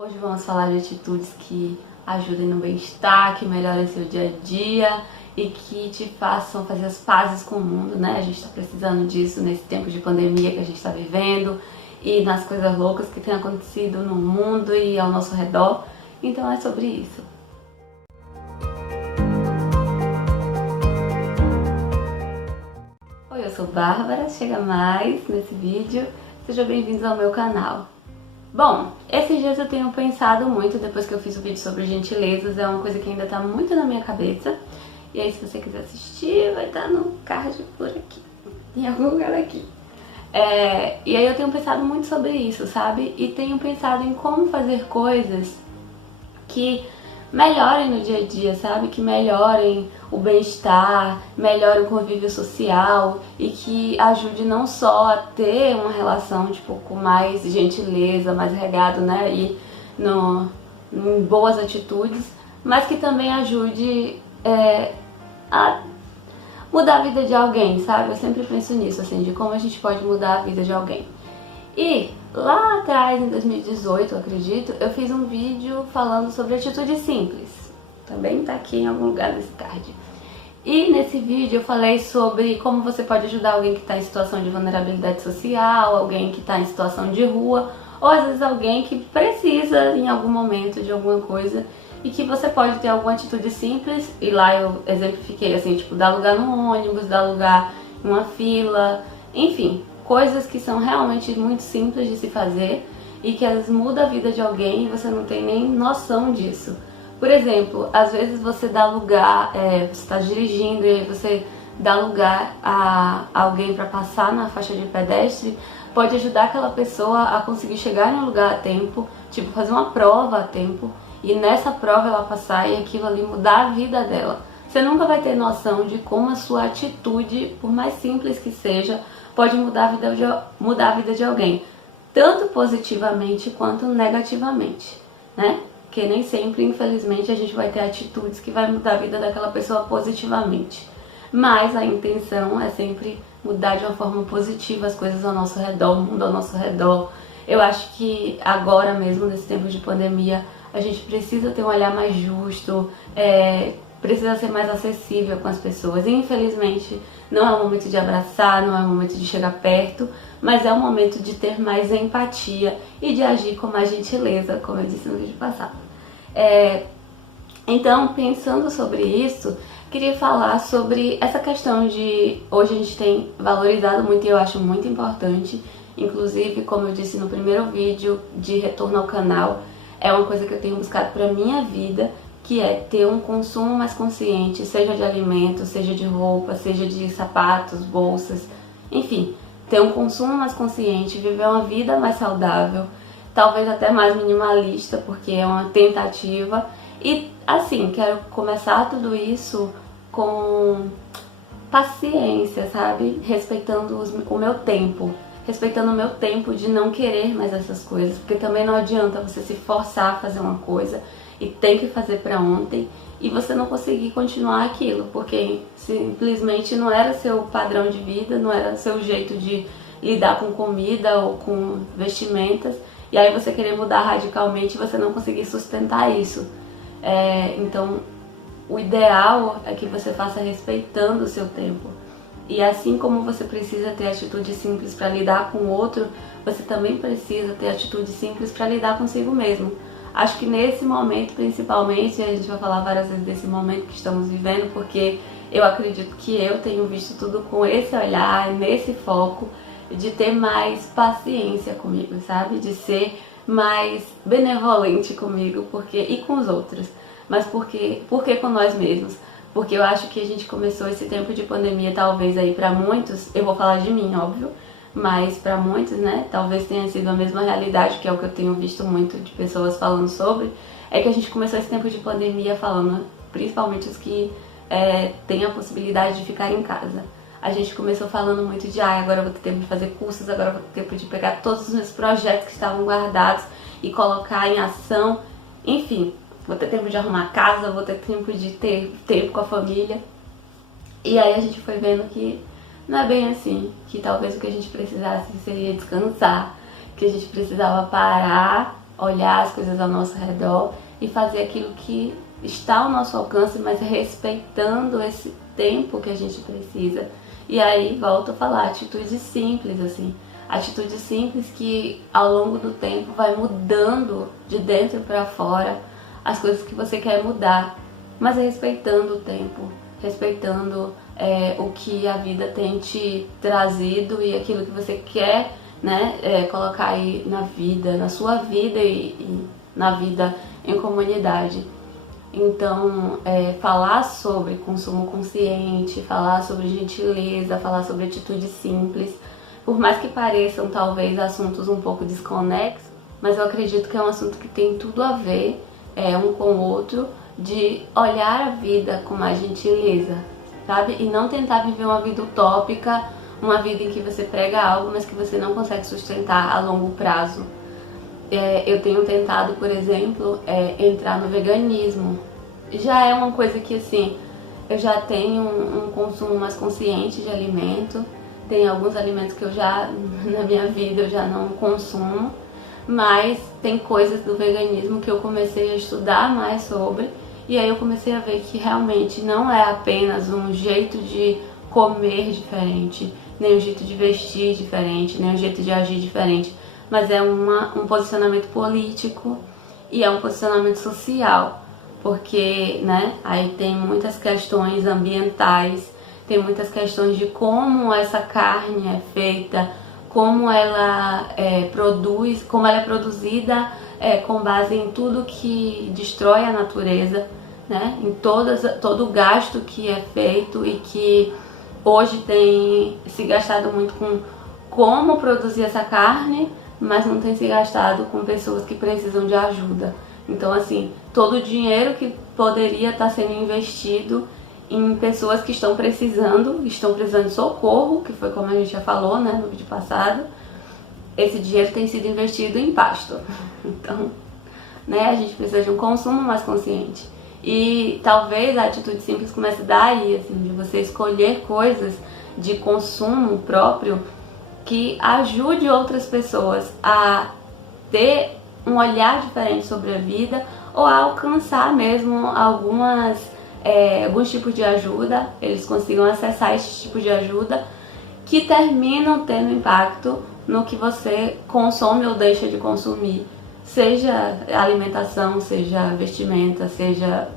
Hoje vamos falar de atitudes que ajudem no bem-estar, que melhorem seu dia a dia e que te façam fazer as pazes com o mundo, né? A gente tá precisando disso nesse tempo de pandemia que a gente tá vivendo e nas coisas loucas que têm acontecido no mundo e ao nosso redor. Então é sobre isso. Oi, eu sou Bárbara, chega mais nesse vídeo, sejam bem-vindos ao meu canal. Bom, esses dias eu tenho pensado muito, depois que eu fiz o vídeo sobre gentilezas, é uma coisa que ainda tá muito na minha cabeça. E aí se você quiser assistir, vai estar no card por aqui, em algum lugar aqui. E aí eu tenho pensado muito sobre isso, sabe? E tenho pensado em como fazer coisas que melhorem no dia a dia, sabe? Que melhorem o bem-estar, melhorem o convívio social e que ajude não só a ter uma relação tipo, com mais gentileza, mais regado, né? E em boas atitudes, mas que também ajude a mudar a vida de alguém, sabe? Eu sempre penso nisso, assim, de como a gente pode mudar a vida de alguém. E lá atrás, em 2018, eu acredito, eu fiz um vídeo falando sobre atitudes simples. Também tá aqui em algum lugar desse card. E nesse vídeo eu falei sobre como você pode ajudar alguém que está em situação de vulnerabilidade social, alguém que está em situação de rua, ou às vezes alguém que precisa em algum momento de alguma coisa e que você pode ter alguma atitude simples. E lá eu exemplifiquei assim, tipo, dar lugar no ônibus, dar lugar em uma fila, enfim, coisas que são realmente muito simples de se fazer e que às vezes muda a vida de alguém e você não tem nem noção disso. Por exemplo, às vezes você dá lugar, você está dirigindo e você dá lugar a alguém para passar na faixa de pedestre, pode ajudar aquela pessoa a conseguir chegar em um lugar a tempo, tipo fazer uma prova a tempo, e nessa prova ela passar e aquilo ali mudar a vida dela. Você nunca vai ter noção de como a sua atitude, por mais simples que seja, pode mudar a vida de alguém, tanto positivamente quanto negativamente, né? Porque nem sempre, infelizmente, a gente vai ter atitudes que vai mudar a vida daquela pessoa positivamente. Mas a intenção é sempre mudar de uma forma positiva as coisas ao nosso redor, o mundo ao nosso redor. Eu acho que agora mesmo, nesse tempo de pandemia, a gente precisa ter um olhar mais justo, precisa ser mais acessível com as pessoas. E, infelizmente, não é o momento de abraçar, não é o momento de chegar perto, mas é o momento de ter mais empatia e de agir com mais gentileza, como eu disse no vídeo passado. Então, pensando sobre isso, queria falar sobre essa questão de... Hoje a gente tem valorizado muito e eu acho muito importante, inclusive, como eu disse no primeiro vídeo de retorno ao canal, é uma coisa que eu tenho buscado para minha vida, que é ter um consumo mais consciente, seja de alimentos, seja de roupa, seja de sapatos, bolsas, enfim, ter um consumo mais consciente, viver uma vida mais saudável, talvez até mais minimalista, porque é uma tentativa. E assim, quero começar tudo isso com paciência, sabe? Respeitando o meu tempo. Respeitando o meu tempo de não querer mais essas coisas, porque também não adianta você se forçar a fazer uma coisa e tem que fazer pra ontem e você não conseguir continuar aquilo, porque simplesmente não era seu padrão de vida, não era seu jeito de lidar com comida ou com vestimentas, e aí você querer mudar radicalmente e você não conseguir sustentar isso. Então, o ideal é que você faça respeitando o seu tempo. E assim como você precisa ter atitude simples para lidar com o outro, você também precisa ter atitude simples para lidar consigo mesmo. Acho que nesse momento, principalmente, a gente vai falar várias vezes desse momento que estamos vivendo, porque eu acredito que eu tenho visto tudo com esse olhar, nesse foco, de ter mais paciência comigo, sabe? De ser mais benevolente comigo e com os outros. Mas por que com nós mesmos? Porque eu acho que a gente começou esse tempo de pandemia, talvez aí pra muitos, eu vou falar de mim, óbvio, mas pra muitos, né, talvez tenha sido a mesma realidade, que é o que eu tenho visto muito de pessoas falando sobre, é que a gente começou esse tempo de pandemia falando, principalmente os que têm a possibilidade de ficar em casa. A gente começou falando muito de, agora eu vou ter tempo de fazer cursos, agora eu vou ter tempo de pegar todos os meus projetos que estavam guardados e colocar em ação, enfim. Vou ter tempo de arrumar a casa, vou ter tempo de ter tempo com a família. E aí a gente foi vendo que não é bem assim, que talvez o que a gente precisasse seria descansar, que a gente precisava parar olhar as coisas ao nosso redor e fazer aquilo que está ao nosso alcance, mas respeitando esse tempo que a gente precisa. E aí, volto a falar, atitudes simples, assim. Atitudes simples que ao longo do tempo vai mudando de dentro para fora as coisas que você quer mudar, mas respeitando o tempo, respeitando o que a vida tem te trazido e aquilo que você quer, né, colocar aí na vida, na sua vida e na vida em comunidade. Então, falar sobre consumo consciente, falar sobre gentileza, falar sobre atitudes simples, por mais que pareçam talvez assuntos um pouco desconexos, mas eu acredito que é um assunto que tem tudo a ver um com o outro, de olhar a vida com mais gentileza, sabe? E não tentar viver uma vida utópica, uma vida em que você prega algo, mas que você não consegue sustentar a longo prazo. Eu tenho tentado, por exemplo, entrar no veganismo. Já é uma coisa que, assim, eu já tenho um consumo mais consciente de alimento. Tem alguns alimentos que na minha vida, eu já não consumo. Mas tem coisas do veganismo que eu comecei a estudar mais sobre. E aí eu comecei a ver que realmente não é apenas um jeito de comer diferente, nem um jeito de vestir diferente, nem um jeito de agir diferente, mas é um posicionamento político e é um posicionamento social, porque, né, aí tem muitas questões ambientais, tem muitas questões de como essa carne é feita, como ela como ela é produzida com base em tudo que destrói a natureza, né, em todo o gasto que é feito e que hoje tem se gastado muito com como produzir essa carne, mas não tem se gastado com pessoas que precisam de ajuda. Então, assim, todo o dinheiro que poderia estar sendo investido em pessoas que estão precisando de socorro, que foi como a gente já falou, né, no vídeo passado, esse dinheiro tem sido investido em pasto. Então, né, a gente precisa de um consumo mais consciente. E talvez a atitude simples comece daí, assim, de você escolher coisas de consumo próprio que ajude outras pessoas a ter um olhar diferente sobre a vida ou a alcançar mesmo alguns tipos de ajuda, eles consigam acessar esse tipo de ajuda que terminam tendo impacto no que você consome ou deixa de consumir, seja alimentação, seja vestimenta, seja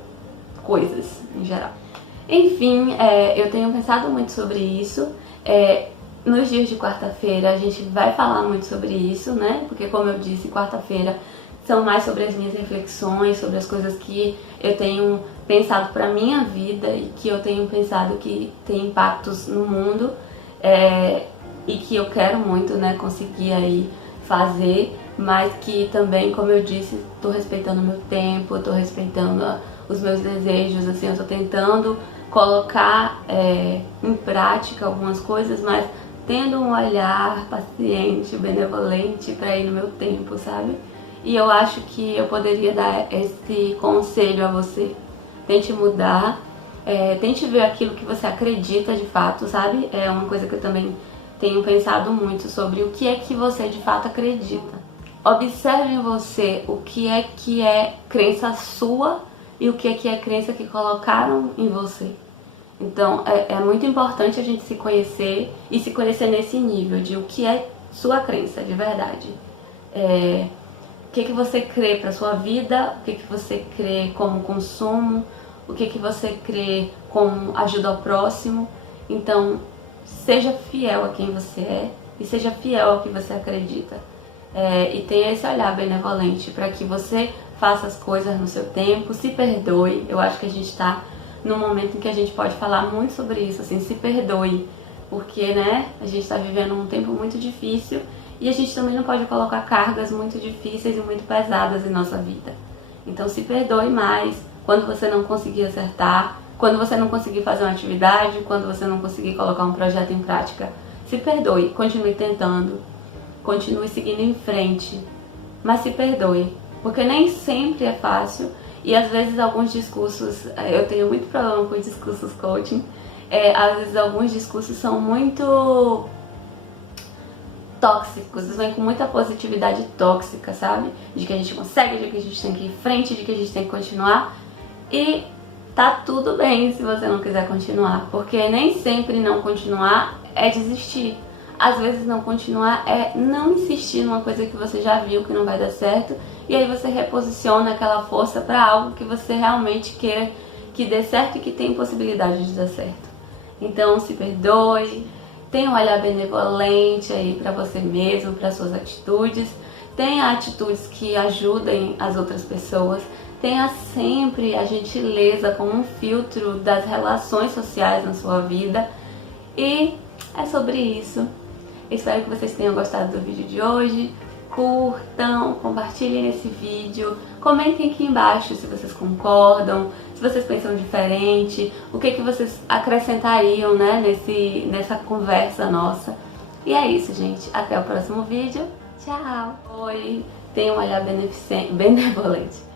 coisas em geral. Enfim, eu tenho pensado muito sobre isso. Nos dias de quarta-feira a gente vai falar muito sobre isso, né? Porque, como eu disse, quarta-feira são mais sobre as minhas reflexões, sobre as coisas que eu tenho pensado para minha vida e que eu tenho pensado que tem impactos no mundo e que eu quero muito, né, conseguir aí fazer, mas que também, como eu disse, estou respeitando o meu tempo, estou respeitando os meus desejos, assim, eu estou tentando colocar em prática algumas coisas, mas tendo um olhar paciente, benevolente para ir no meu tempo, sabe? E eu acho que eu poderia dar esse conselho a você. Tente mudar, tente ver aquilo que você acredita de fato, sabe? É uma coisa que eu também tenho pensado muito sobre o que é que você de fato acredita. Observe em você o que é crença sua e o que é crença que colocaram em você. Então, é muito importante a gente se conhecer e se conhecer nesse nível de o que é sua crença de verdade. O que você crê para sua vida, o que você crê como consumo, o que você crê como ajuda ao próximo. Então, seja fiel a quem você é e seja fiel ao que você acredita. E tenha esse olhar benevolente para que você faça as coisas no seu tempo, se perdoe. Eu acho que a gente está num momento em que a gente pode falar muito sobre isso, assim, se perdoe, porque, né, a gente está vivendo um tempo muito difícil e a gente também não pode colocar cargas muito difíceis e muito pesadas em nossa vida. Então se perdoe mais quando você não conseguir acertar, quando você não conseguir fazer uma atividade, quando você não conseguir colocar um projeto em prática. Se perdoe, continue tentando, continue seguindo em frente, mas se perdoe, porque nem sempre é fácil. E às vezes alguns discursos, eu tenho muito problema com discursos coaching, às vezes alguns discursos são muito tóxicos, eles vêm com muita positividade tóxica, sabe? De que a gente consegue, de que a gente tem que ir em frente, de que a gente tem que continuar. E tá tudo bem se você não quiser continuar, porque nem sempre não continuar é desistir. Às vezes não continuar é não insistir numa coisa que você já viu que não vai dar certo, e aí você reposiciona aquela força para algo que você realmente queira que dê certo e que tem possibilidade de dar certo. Então se perdoe, tenha um olhar benevolente aí para você mesmo, para suas atitudes, tenha atitudes que ajudem as outras pessoas, tenha sempre a gentileza como um filtro das relações sociais na sua vida. E é sobre isso. Espero que vocês tenham gostado do vídeo de hoje. Curtam, compartilhem esse vídeo, comentem aqui embaixo se vocês concordam, se vocês pensam diferente, o que vocês acrescentariam, né, nessa conversa nossa. E é isso, gente. Até o próximo vídeo. Tchau! Oi, tenha um olhar benevolente.